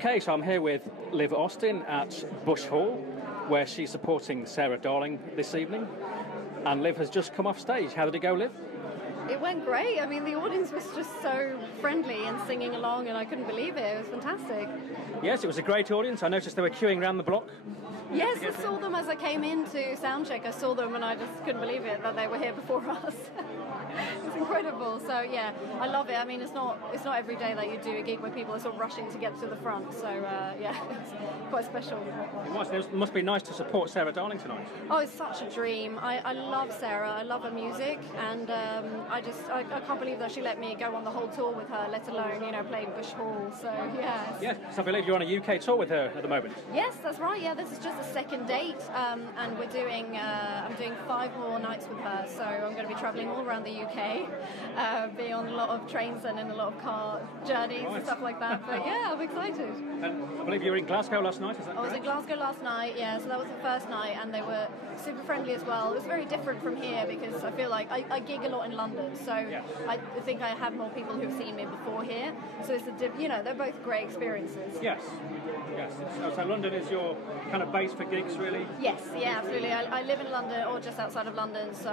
Okay, so I'm here with Liv Austen at Bush Hall, where she's supporting Sarah Darling this evening. And Liv has just come off stage. How did it go, Liv? It went great. I mean, the audience was just so friendly and singing along, and I couldn't believe it. It was fantastic. Yes, it was a great audience. I noticed they were queuing around the block. Yes, I saw them as I came into soundcheck. I saw them and I just couldn't believe it that they were here before us. It's incredible. So yeah, I love it. I mean, it's not every day that you do a gig where people are sort of rushing to get to the front. So yeah, it's quite special. It must be nice to support Sarah Darling tonight. Oh, it's such a dream. I love Sarah. I love her music, and I can't believe that she let me go on the whole tour with her, let alone play Bush Hall. So yeah. Yes, so I believe you're on a UK tour with her at the moment. Yes, that's right. Yeah, this is just a second date, and we're doing. I'm doing 5 more nights with her, so I'm going to be travelling all around the UK, being on a lot of trains and in a lot of car journeys and stuff like that. But yeah, I'm excited. And I believe you were in Glasgow last night, is that correct? I was in Glasgow last night, yeah, so that was the first night, and they were super friendly as well. It was very different from here because I feel like I gig a lot in London, so I think I have more people who've seen me before here. So it's they're both great experiences. Yes. So London is your kind of base for gigs, really? Yes, yeah, absolutely. I live in London or just outside of London, so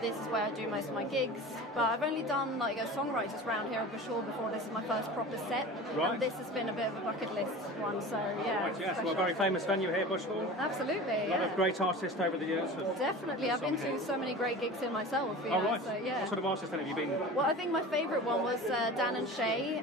this is where I do most of my gigs. But I've only done like a songwriters round here at Bush Hall before. This is my first proper set, and this has been a bit of a bucket list one. So yeah, right, yes, well, a very famous venue here, Bush Hall. Absolutely, a lot of great artists over the years. Definitely, I've been to so many great gigs here myself. Right. So, yeah. What sort of artists then have you been? Well, I think my favourite one was Dan and Shay,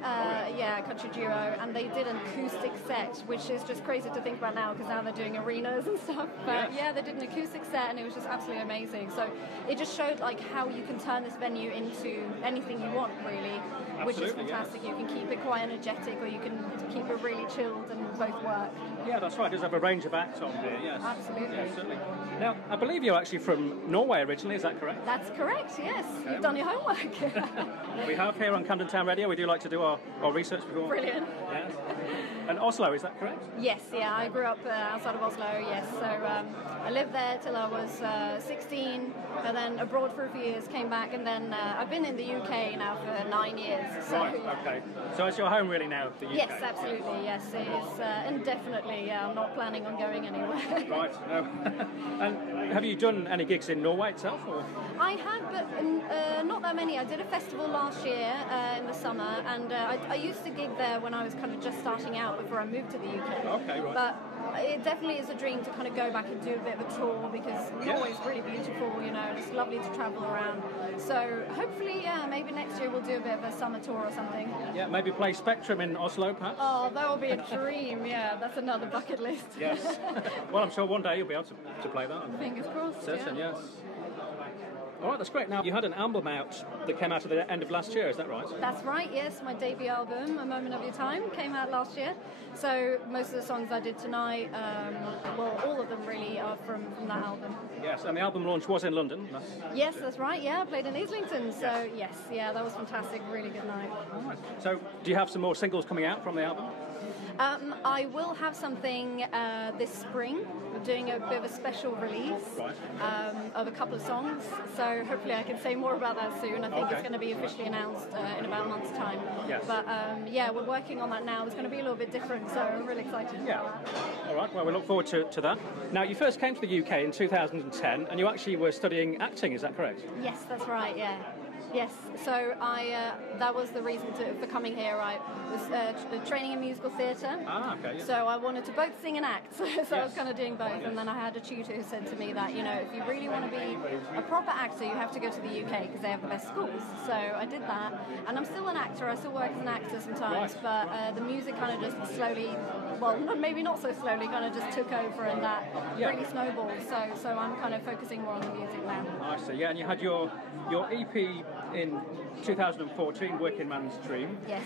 country duo, and they did an acoustic set, which is just crazy to think about now because now they're doing arenas and stuff. But yeah, they did an acoustic set, and it was just absolutely amazing. So it just showed like how you can turn this venue into anything you want, really, which is fantastic. You can keep it quite energetic, or you can keep it really chilled, and both work. Yeah, that's right. It does have a range of acts on here. Yes, absolutely. Yeah, certainly. Now, I believe you're actually from Norway originally. Is that correct? That's correct. Yes, okay. You've done your homework. We have here on Camden Town Radio. We do like to do our research before. Brilliant. Yes. And Oslo, is that correct? Yes, yeah. I grew up outside of Oslo. Yes, so I lived there till I was 16, and then abroad for a few years, came back, and then I've been in the UK now for 9 years. So, right. Okay. So it's your home really now, the UK? Yes, absolutely. Yes, it is indefinitely. Yeah, I'm not planning on going anywhere. Right. No. And have you done any gigs in Norway itself? Or? I have, but not that many. I did a festival last year in the summer, and I used to gig there when I was kind of just starting out before I moved to the UK. Okay, right. But it definitely is a dream to kind of go back and do a bit of a tour because Norway's really beautiful, and it's lovely to travel around. So hopefully, maybe next year we'll do a bit of a summer tour or something. Yeah, maybe play Spectrum in Oslo, perhaps? Oh, that would be a dream, yeah. That's another bucket list. Yes. Well, I'm sure one day you'll be able to play that. Fingers crossed. Certain, yes. All right, that's great. Now, you had an album out that came out at the end of last year, is that right? That's right, yes. My debut album, A Moment of Your Time, came out last year. So most of the songs I did tonight, all of them really are from that album. Yes, and the album launch was in London. Yes, that's right, yeah. I played in Islington, so yes, that was fantastic. Really good night. All right. So do you have some more singles coming out from the album? I will have something this spring. We're doing a bit of a special release of a couple of songs, so hopefully I can say more about that soon. I think it's going to be officially announced in about a month's time. Yes. But we're working on that now. It's going to be a little bit different, so I'm really excited. Yeah. All right, well, we look forward to that. Now, you first came to the UK in 2010, and you actually were studying acting, is that correct? Yes, that's right, yeah. Yes, so that was the reason for coming here. I was training in musical theatre. Okay. Yeah. So I wanted to both sing and act. So I was kind of doing both. And then I had a tutor who said to me that, if you really want to be a proper actor, you have to go to the UK because they have the best schools. So I did that. And I'm still an actor. I still work as an actor sometimes. But the music kind of just slowly, maybe not so slowly, kind of just took over and that really snowballed. So I'm kind of focusing more on the music now. I see. Yeah, and you had your EP in 2014, Working Man's Dream. Yes.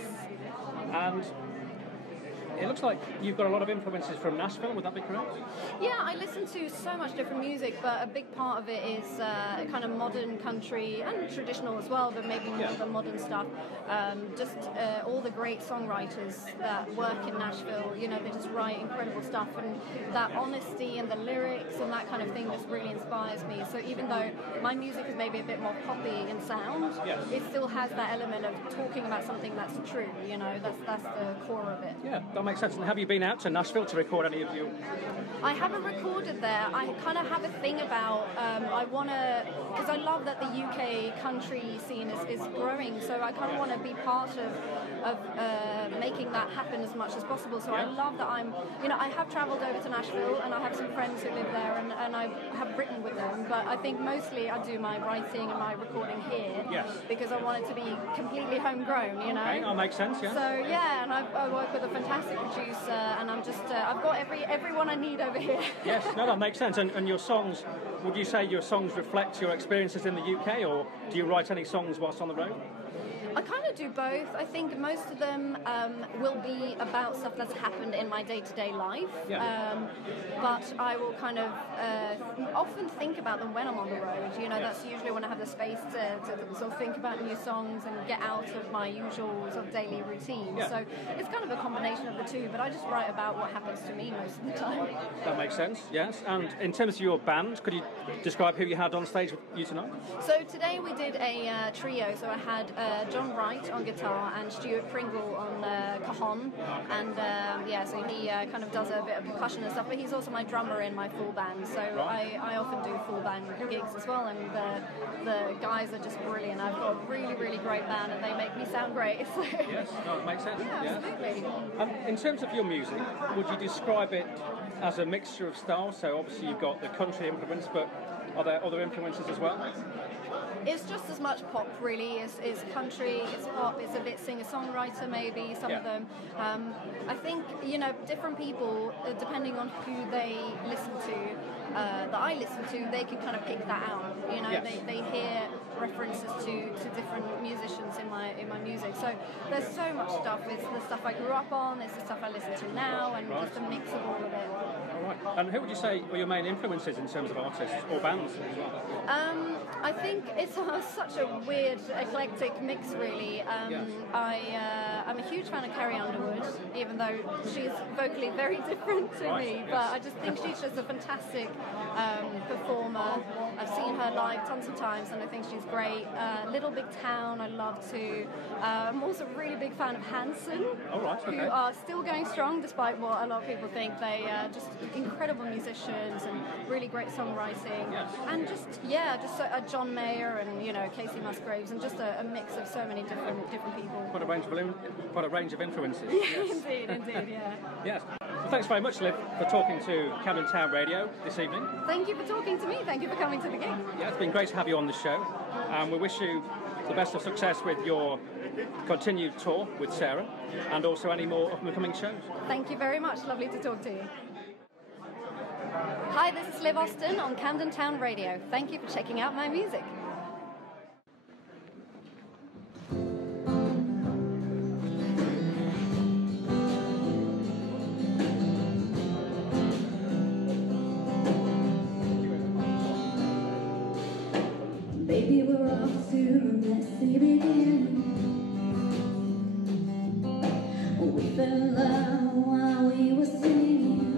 And it looks like you've got a lot of influences from Nashville, would that be correct? Yeah, I listen to so much different music, but a big part of it is kind of modern country and traditional as well, but maybe more the modern stuff. All the great songwriters that work in Nashville, they just write incredible stuff, and that honesty and the lyrics and that kind of thing just really inspires me. So even though my music is maybe a bit more poppy in sound, it still has that element of talking about something that's true, that's the core of it. Yeah, makes sense. And have you been out to Nashville to record any of your... I haven't recorded there. I kind of have a thing about, I want to, because I love that the UK country scene is growing, so I kind of want to be part of making that happen as much as possible. So I love that I have travelled over to Nashville, and I have some friends who live there, and I have written with them, but I think mostly I do my writing and my recording here, because I want it to be completely homegrown, you know? Okay, that makes sense, yeah. So, yeah, and I work with a fantastic producer, and I'm just, I've got everyone I need over here. Yes, no, that makes sense. And your songs, would you say your songs reflect your experiences in the UK, or do you write any songs whilst on the road? I kind of do both. I think most of them will be about stuff that's happened in my day-to-day life, but I will kind of often think about them when I'm on the road. You know, that's usually when I have the space to sort of think about new songs and get out of my usual sort of daily routine. So it's kind of a combination of the two, but I just write about what happens to me most of the time. That makes sense, yes. And in terms of your band, could you describe who you had on stage with you tonight? So today we did a trio, so I had John Wright on guitar and Stuart Pringle on cajon, and so he kind of does a bit of percussion and stuff, but he's also my drummer in my full band, so I often do full band gigs as well, and the guys are just brilliant. I've got a really, really great band, and they make me sound great. So. Yes, no, it makes sense. Yeah, absolutely. In terms of your music, would you describe it as a mixture of styles? So obviously you've got the country influence, but are there other influences as well? It's just as much pop, really. It's country, it's pop, it's a bit singer-songwriter, maybe, some of them. I think, different people, depending on who they listen to, that I listen to, they can kind of pick that out. They hear references to different musicians in my music. So there's so much stuff. It's the stuff I grew up on, it's the stuff I listen to now, and just a mix of all of it. All right. And who would you say are your main influences in terms of artists or bands as well? I think it's such a weird, eclectic mix, really. I'm a huge fan of Carrie Underwood, even though she's vocally very different to me. But I just think she's just a fantastic performer. I've seen her live tons of times, and I think she's great. Little Big Town, I love too. I'm also a really big fan of Hanson, who are still going strong despite what a lot of people think. They are just incredible musicians and really great songwriting, and just John Mayer and Casey Musgraves, and just a mix of so many different people. Quite a range of influences. Indeed, yeah. Yes. Well, thanks very much, Liv, for talking to Camden Town Radio this evening. Thank you for talking to me. Thank you for coming to the gig. Yeah, it's been great to have you on the show, and we wish you the best of success with your continued tour with Sarah, and also any more up-and-coming shows. Thank you very much. Lovely to talk to you. Hi, this is Liv Austen on Camden Town Radio. Thank you for checking out my music. Baby, we're off to a messy beginning. We fell in love while we were singing.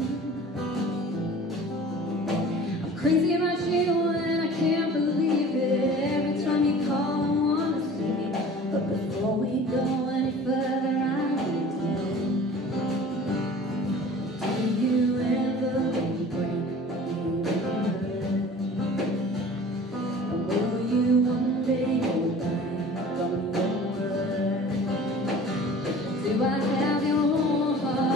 I'm crazy about you and I can't believe it. Every time you call I wanna see me. But before we go any further I need to know, do you ever regret me? Will you one day go back on your word? Do I have your heart?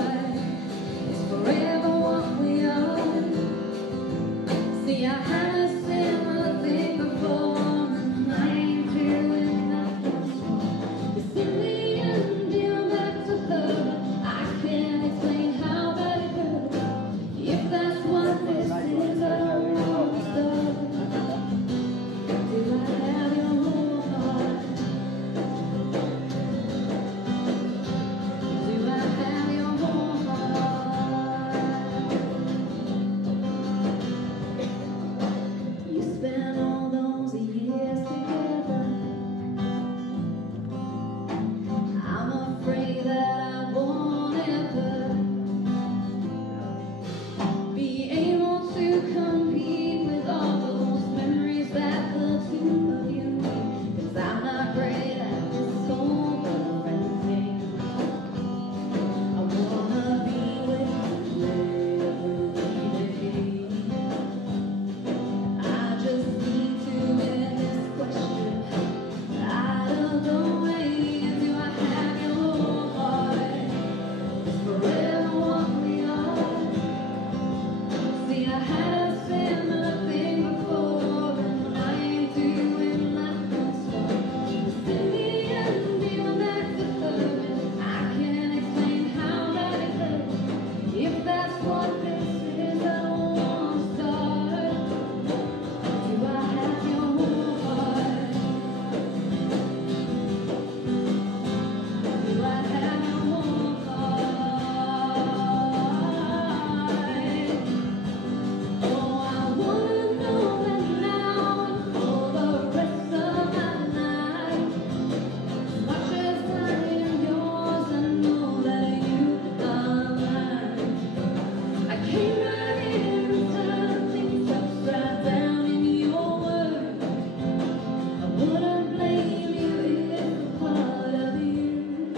wouldn't blame you if a part of you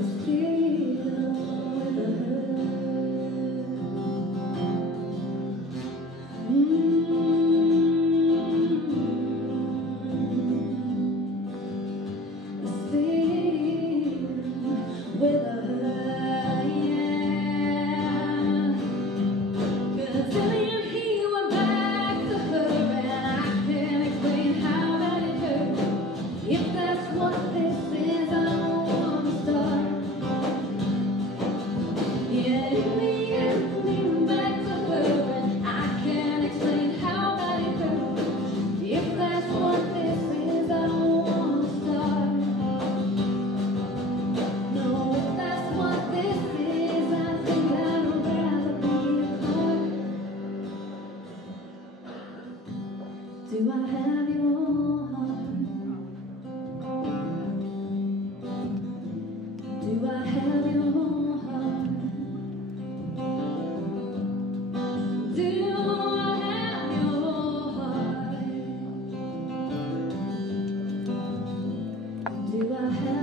is still with her. Still with her, yeah. 'Cause if he went back to her, and I can't explain how that it hurt. If that's what this is, I don't wanna start. Yeah, if he went back to her, and I can't explain how that it hurt. If that's what this is, I don't wanna start. No, if that's what this is, I think I'd rather be apart. Do I have your heart? Do I have your heart? Do I have your heart? Do I have